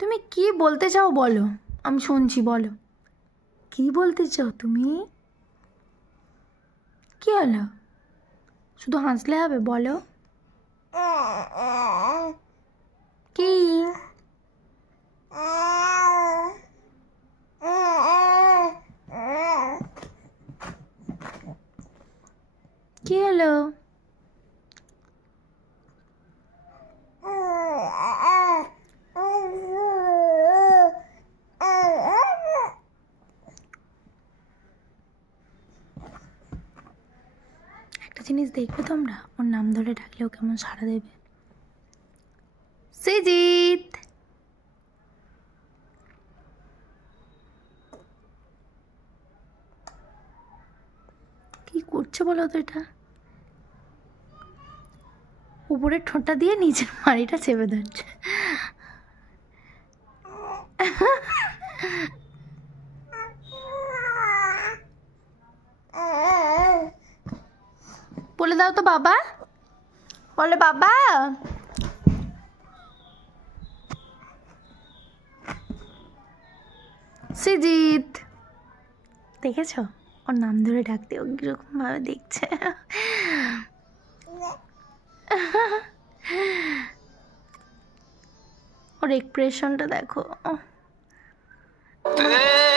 তুমি কি বলতে চাও বলো, আমি শুনছি, বলো কি বলতে চাও তুমি। কি হলো, শুধু হাসলে হবে, বলো কি। কি হলো? একটা জিনিস দেখবে তোমরা, ওর নাম ধরে ডাকলেও কেমন সাড়া দেবে। সৃজিত, কি করছে বলো তো এটা? উপরের ঠোঁটটা দিয়ে নিচের মাড়িটা চেপে ধরছে। বলে দাও তো বাবা, বলে বাবা। সৃজিত, দেখেছ ওর নাম ধরে ডাকতে ও কিরকম ভাবে দেখছে। ওর এক্সপ্রেশনটা দেখো।